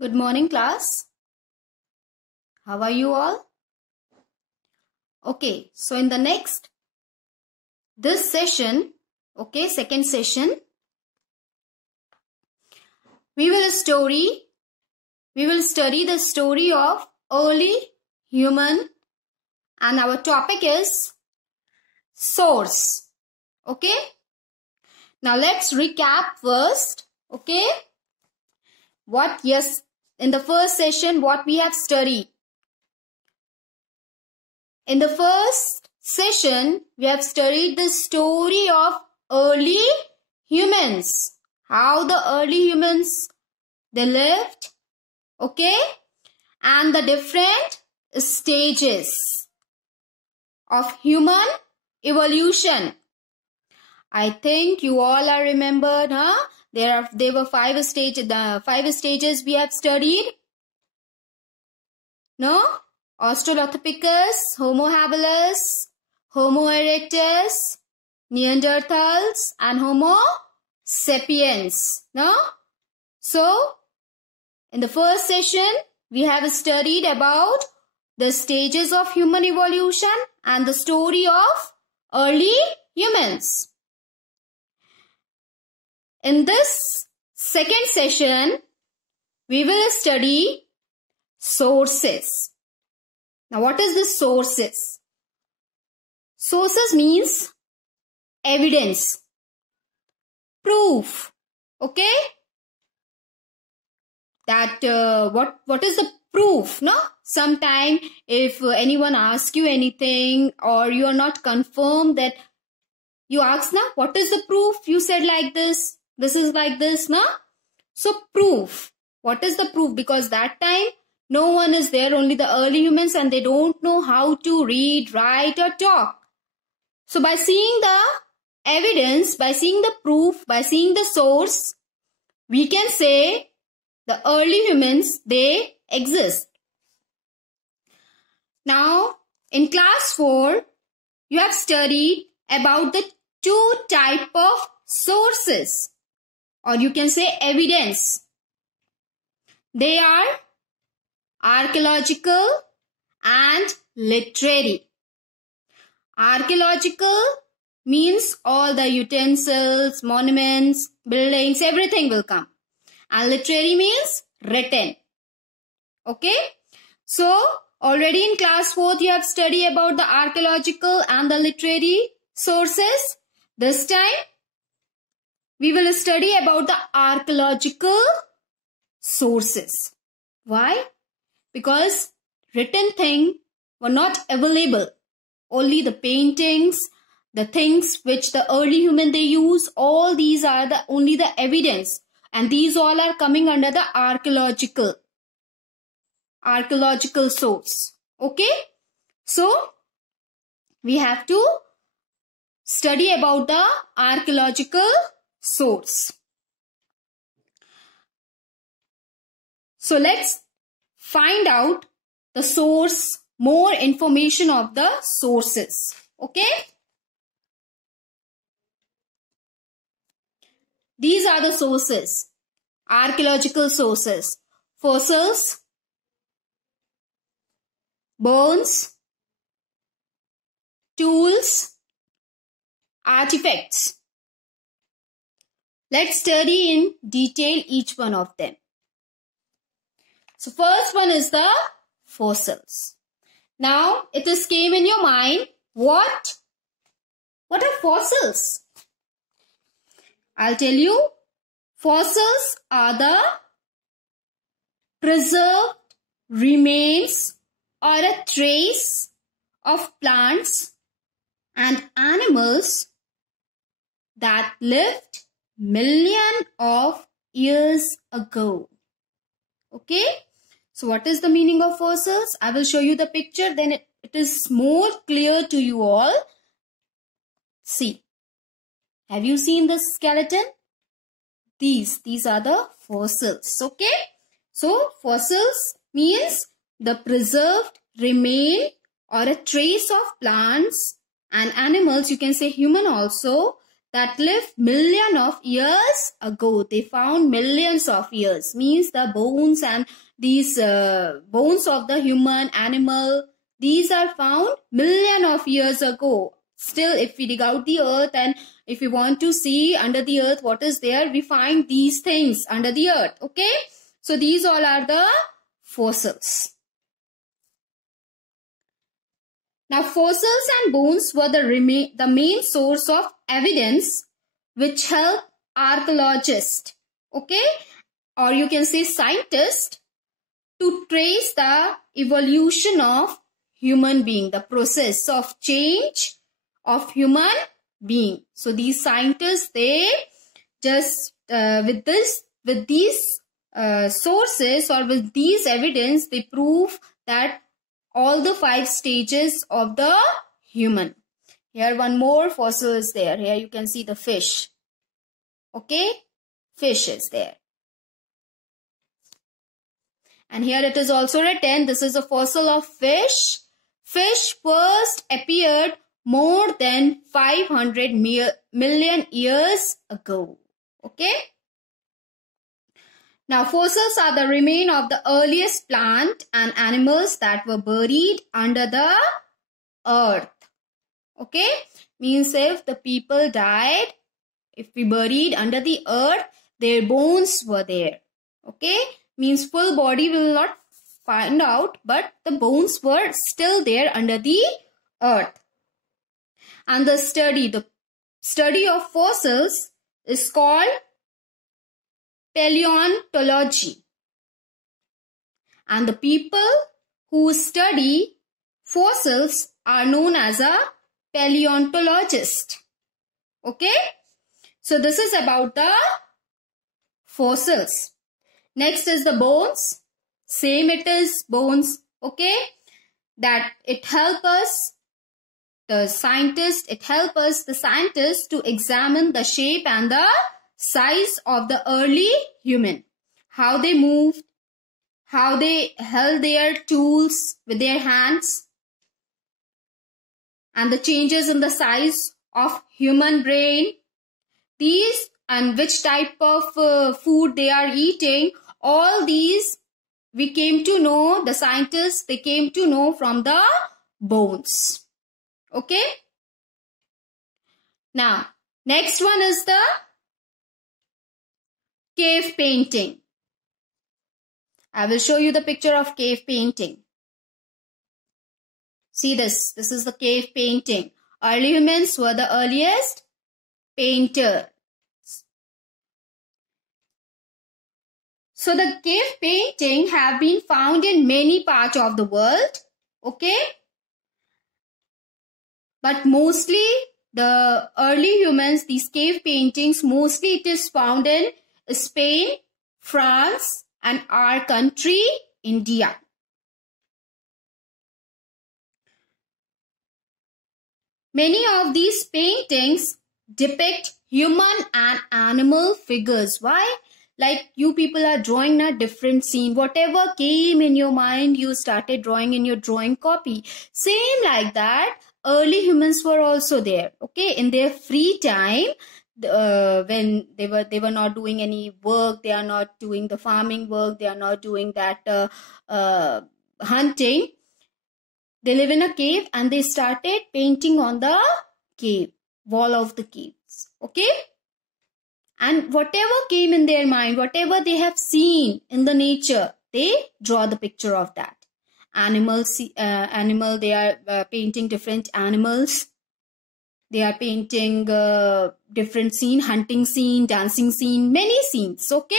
Good morning, class. How are you all? Okay, so in this session, second session, we will study the story of early human, and our topic is source. Okay, now let's recap first. Okay, in the first session, what we have studied. In the first session, we have studied the story of early humans. How the early humans, they lived. Okay. And the different stages of human evolution. I think you all are remembered, huh? There were five stages we have studied. No? Australopithecus, Homo habilis, Homo erectus, Neanderthals, and Homo sapiens. No? So, in the first session, we have studied about the stages of human evolution and the story of early humans. In this second session, we will study sources. Now, what is the sources? Sources means evidence, proof. Okay? That what is the proof? No? Sometime if anyone asks you anything or you are not confirmed, that you ask, na, what is the proof? You said like this. This is like this, na? So proof. What is the proof? Because that time no one is there, only the early humans, and they don't know how to read, write, or talk. So by seeing the evidence, by seeing the proof, by seeing the source, we can say the early humans, they exist. Now, in class 4, you have studied about the two types of sources, or you can say evidence. They are archaeological and literary. Archaeological means all the utensils, monuments, buildings, everything will come. And literary means written. Okay. So, already in class 4th, you have studied about the archaeological and the literary sources. This time, we will study about the archaeological sources. Why? Because written things were not available. Only the paintings, the things which the early human they use, all these are only the evidence. And these all are coming under the archaeological source. Okay? So, we have to study about the archaeological source. So, let's find out the source, more information of the sources. Okay? These are the sources, archaeological sources: fossils, bones, tools, artifacts. Let's study in detail each one of them. So first one is the fossils. Now it came in your mind, what are fossils? I'll tell you. Fossils are the preserved remains or a trace of plants and animals that lived millions of years ago. Okay? So what is the meaning of fossils? I will show you the picture, then it is more clear to you all. See. Have you seen the skeleton? These are the fossils. Okay? So fossils means the preserved remain or a trace of plants and animals, you can say human also, that lived million of years ago. They found millions of years. Means the bones and these bones of the human, animal, these are found million of years ago. Still, if we dig out the earth and if we want to see under the earth what is there, we find these things under the earth. Okay. So these all are the fossils. Now fossils and bones were the main source of evidence which help archaeologists, okay, or you can say scientists, to trace the evolution of human being, the process of change of human being. So these scientists, they just with these sources or with these evidence, they prove that all the 5 stages of the human. Here one more fossil is there. Here you can see the fish. Okay, fish is there. And here it is also written, this is a fossil of fish. Fish first appeared more than 500 million years ago. Okay. Now fossils are the remain of the earliest plant and animals that were buried under the earth. Okay. Means if the people died, if we buried under the earth, their bones were there. Okay. Means full body will not find out, but the bones were still there under the earth. And the study of fossils is called paleontology. And the people who study fossils are known as a paleontologist. Okay. So this is about the fossils. Next is the bones. Same it is bones. Okay. That it helps us, the scientists to examine the shape and the size of the early human. How they moved, how they held their tools with their hands, and the changes in the size of human brain. These and which type of food they are eating, all these we came to know, the scientists, they came to know from the bones. Okay. Now, next one is the cave painting. I will show you the picture of cave painting. See this. This is the cave painting. Early humans were the earliest painters. So the cave painting have been found in many parts of the world. Okay. But mostly the early humans, these cave paintings, mostly it is found in Spain, France, and our country, India. Many of these paintings depict human and animal figures. Why? Like you people are drawing a different scene. Whatever came in your mind, you started drawing in your drawing copy. Same like that, early humans were also there. Okay, in their free time, when they were not doing any work, they are not doing the farming work, they are not doing that hunting. They live in a cave and they started painting on the cave, wall of the caves. Okay. And whatever came in their mind, whatever they have seen in the nature, they draw the picture of that. Animal, they are painting different animals. They are painting different scene, hunting scene, dancing scene, many scenes. Okay,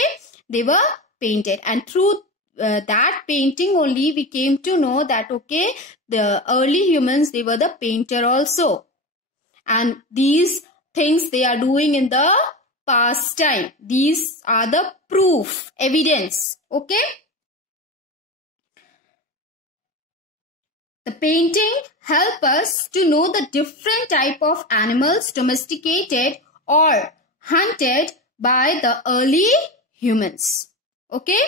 they were painted, and through that painting only we came to know that okay, the early humans, they were the painter also, and these things they are doing in the past time. These are the proof, evidence. Okay. The painting help us to know the different type of animals domesticated or hunted by the early humans. Okay.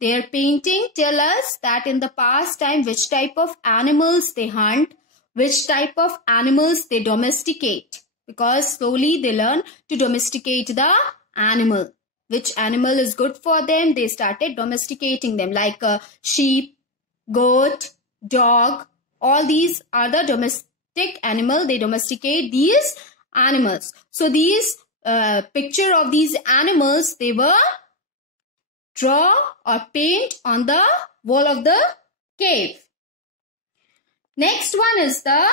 Their painting tell us that in the past time which type of animals they hunt, which type of animals they domesticate. because slowly they learn to domesticate the animal. Which animal is good for them? They started domesticating them, like sheep, goat, dog. All these are the domestic animal. They domesticate these animals. So these picture of these animals, they were draw or paint on the wall of the cave. Next one is the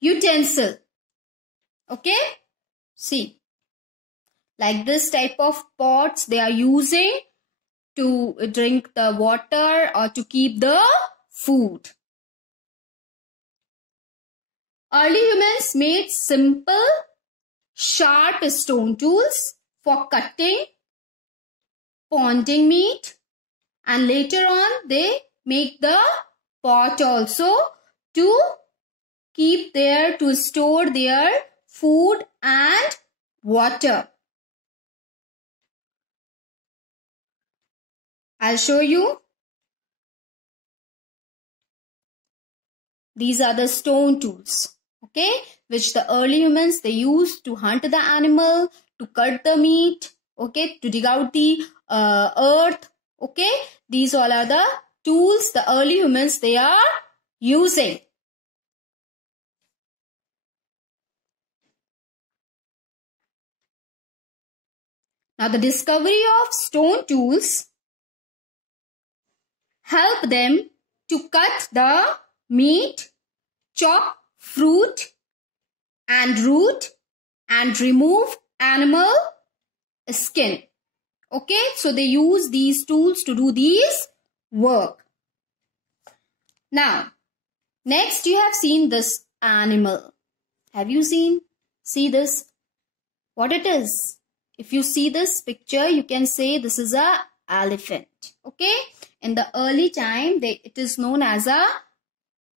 utensil. Okay, see, like this type of pots they are using to drink the water or to keep the food. Early humans made simple, sharp stone tools for cutting, pounding meat, and later on they make the pot also to keep there, to store their food and water. I'll show you. These are the stone tools, okay, which the early humans, they used to hunt the animal, to cut the meat, okay, to dig out the earth, okay. These all are the tools the early humans, they are using. Now the discovery of stone tools help them to cut the meat, chop fruit and root, and remove animal skin. Okay, so they use these tools to do these work. Now, next you have seen this animal. Have you seen? See this? What it is? If you see this picture, you can say this is a elephant. Okay, in the early time, it is known as a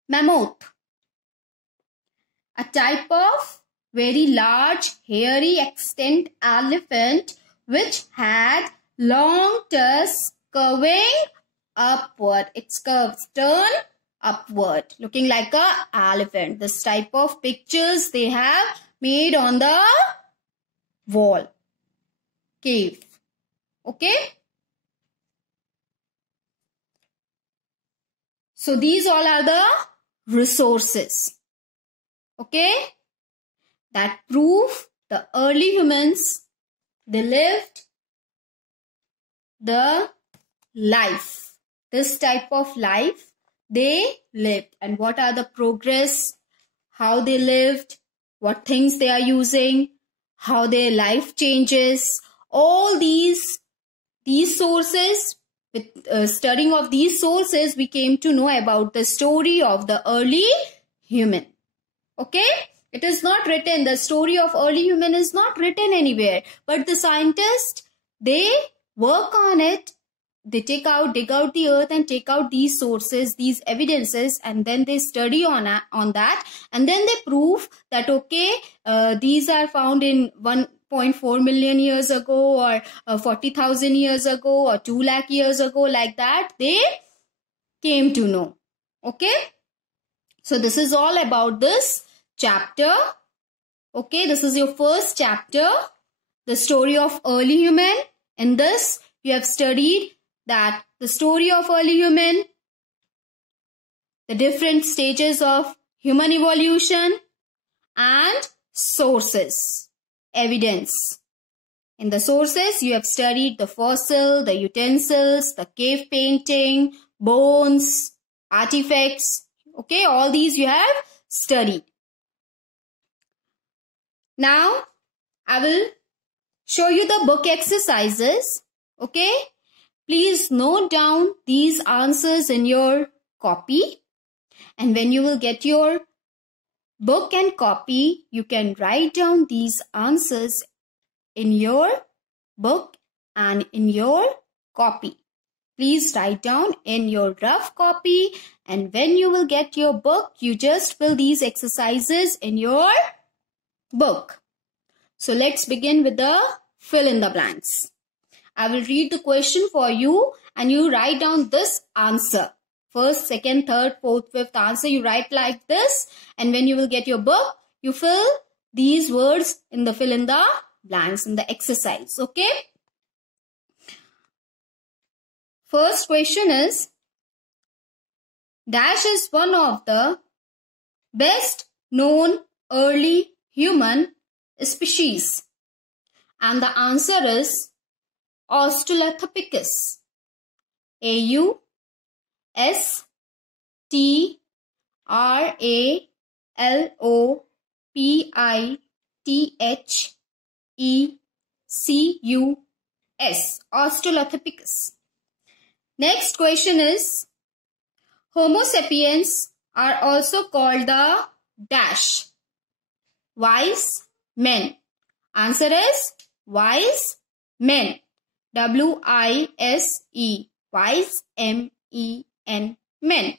mammoth, a type of very large, hairy, extant elephant which had long tusks curving upward. Its curves turn upward, looking like a elephant. This type of pictures they have made on the wall, cave. Okay. So these all are the resources, okay, that prove the early humans, they lived the life. This type of life they lived. And what are the progress, how they lived, what things they are using, how their life changes. All these sources, with studying of these sources, we came to know about the story of the early human. Okay, it is not written, the story of early human is not written anywhere, but the scientists, they work on it. They dig out the earth and take out these sources, these evidences, and then they study on that, and then they prove that okay, these are found in 1.4 million years ago, or 40,000 years ago, or 2 lakh years ago, like that they came to know. Okay, so this is all about this chapter. Okay, this is your first chapter, the story of early human. In this you have studied that the story of early human, the different stages of human evolution, and sources, evidence. In the sources, you have studied the fossil, the utensils, the cave painting, bones, artifacts. Okay, all these you have studied. Now, I will show you the book exercises. Okay, please note down these answers in your copy. And when you will get your book and copy, you can write down these answers in your book and in your copy. Please write down in your rough copy, and when you will get your book, you just fill these exercises in your book. So let's begin with the fill in the blanks. I will read the question for you and you write down this answer. first, second, third, fourth, fifth answer. You write like this, and when you will get your book, you fill these words in the fill in the blanks in the exercise. Okay. First question is, dash is one of the best known early human species, and the answer is Australopithecus. Australopithecus. Australopithecus. Next question is, Homo sapiens are also called the dash wise men. Answer is wise men. W-I-S-E. Wise M-E-N. Men.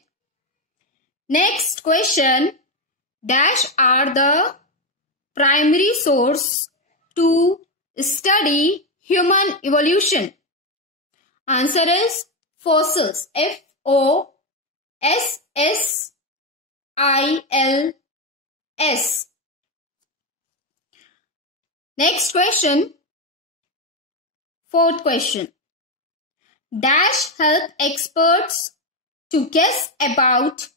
Next question. Dash are the primary source to study human evolution. Answer is fossils. F-O-S-S-I-L-S. Next question. Fourth question. Dash help experts to guess about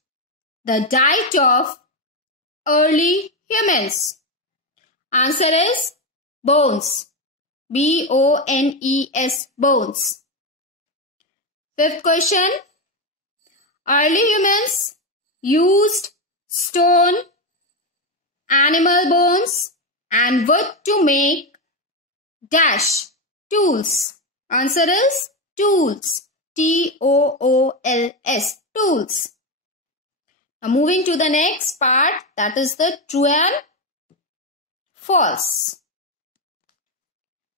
the diet of early humans. Answer is bones. B-O-N-E-S. Bones. Fifth question. Early humans used stone, animal bones and wood to make dash tools. Answer is tools. T-O-O-L-S. Tools. Now moving to the next part, that is the true and false.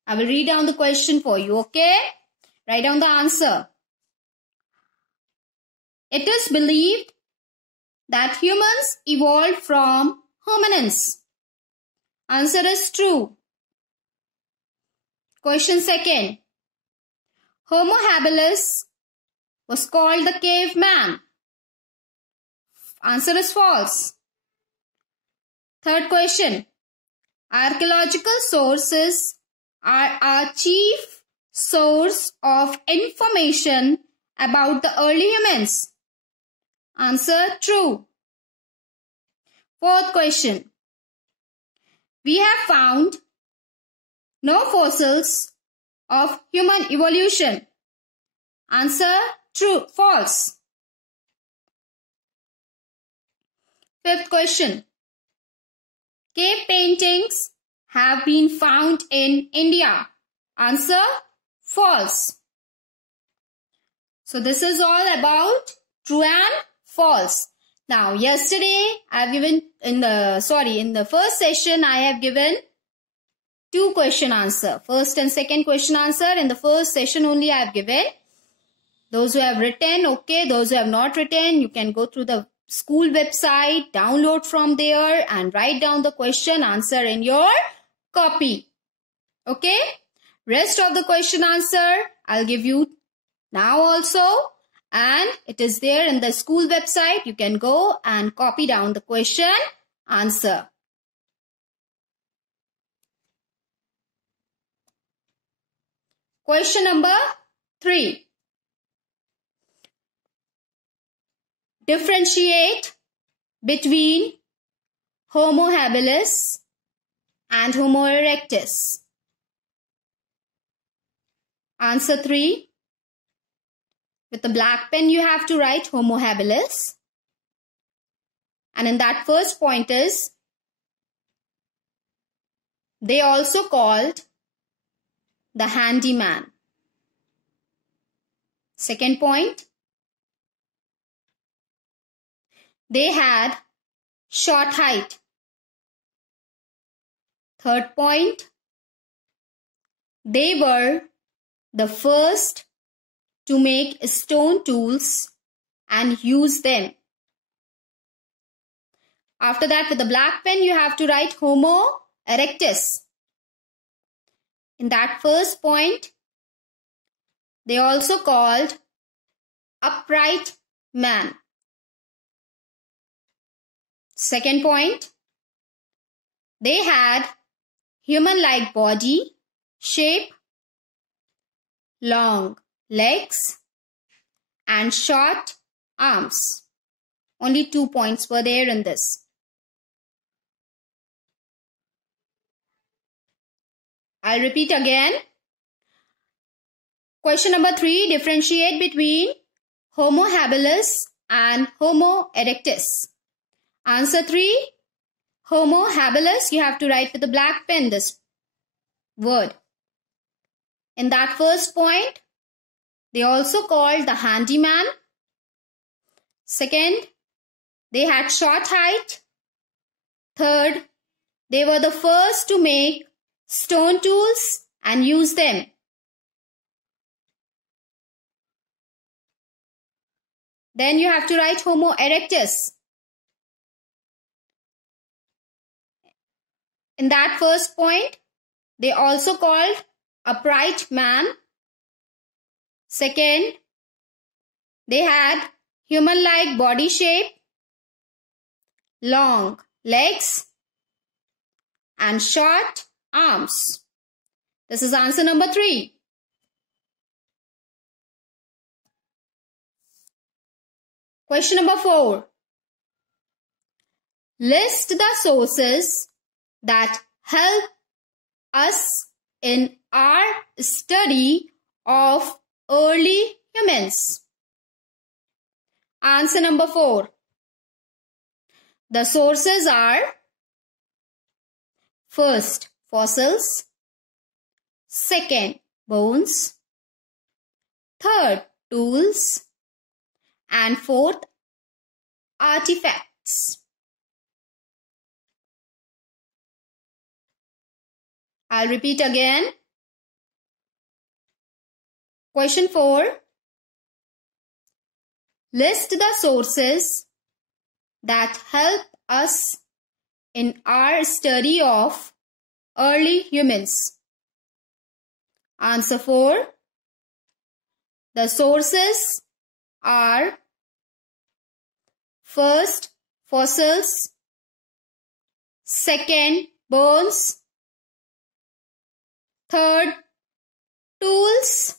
I will read down the question for you, okay? Write down the answer. It is believed that humans evolved from hominins. Answer is true. Question second. Homo habilis was called the caveman. Answer is false. Third question. Archaeological sources are our chief source of information about the early humans. Answer true. Fourth question. We have found no fossils of human evolution. Answer true. False. Fifth question. Cave paintings have been found in India. Answer false. So this is all about true and false. Now yesterday I have given in the first session I have given two question answer. First and second question answer. In the first session only I have given. Those who have written, okay. Those who have not written, you can go through the school website, download from there and write down the question answer in your copy. Okay. Rest of the question answer I'll give you now also, and it is there in the school website. You can go and copy down the question answer. Question number 3. Differentiate between Homo habilis and Homo erectus. Answer 3. With the black pen you have to write Homo habilis. And in that first point is, they also called the handyman. Second point, they had short height. Third point, they were the first to make stone tools and use them. After that, with the black pen, you have to write Homo erectus. In that first point, they also called upright man. Second point, they had human-like body, shape, long legs, and short arms. Only 2 points were there in this. I'll repeat again. Question number 3, differentiate between Homo habilis and Homo erectus. Answer 3, Homo habilis, you have to write with a black pen this word. In that first point, they also called the handyman. Second, they had short height. Third, they were the first to make stone tools and use them. Then you have to write Homo erectus. In that first point, they also called upright man. Second, they had human-like body shape, long legs, and short arms. This is answer number 3. Question number 4. List the sources that help us in our study of early humans. Answer number 4. The sources are: first, fossils; second, bones; third, tools; and fourth, artifacts. I'll repeat again. Question 4. List the sources that help us in our study of early humans. Answer 4. The sources are: first, fossils; second, bones; third, tools;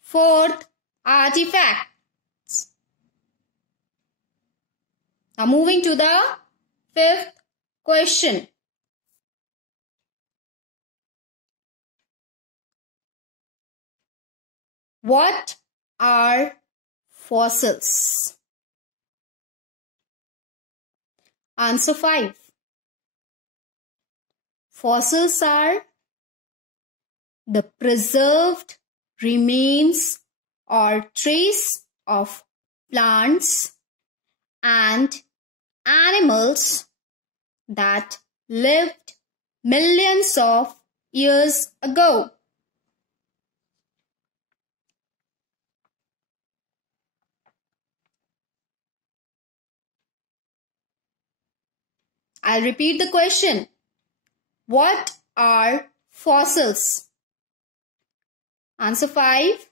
fourth, artifacts. Now moving to the 5th question. What are fossils? Answer 5. Fossils are the preserved remains or trace of plants and animals that lived millions of years ago. I'll repeat the question. What are fossils? Answer 5.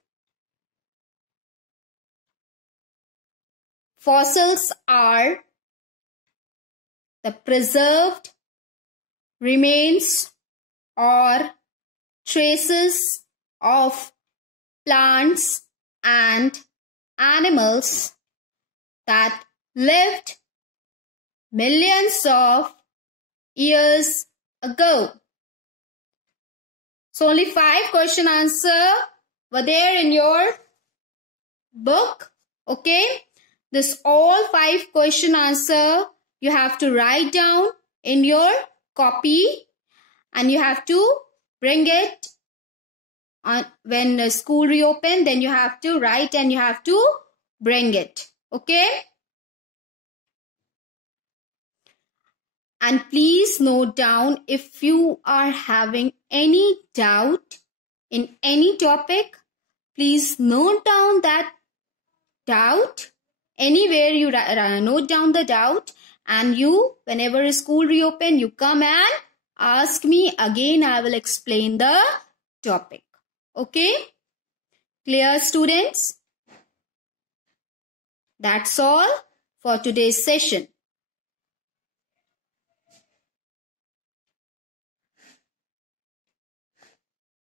Fossils are the preserved remains or traces of plants and animals that lived millions of years ago. So only 5 question answer were there in your book. Okay. This all 5 question answer you have to write down in your copy and you have to bring it on when the school reopen. Then you have to write and you have to bring it. Okay. And please note down if you are having any doubt in any topic. Please note down that doubt. Anywhere you note down the doubt, and you, whenever school reopen, you come and ask me again. I will explain the topic. Okay? Clear, students? That's all for today's session.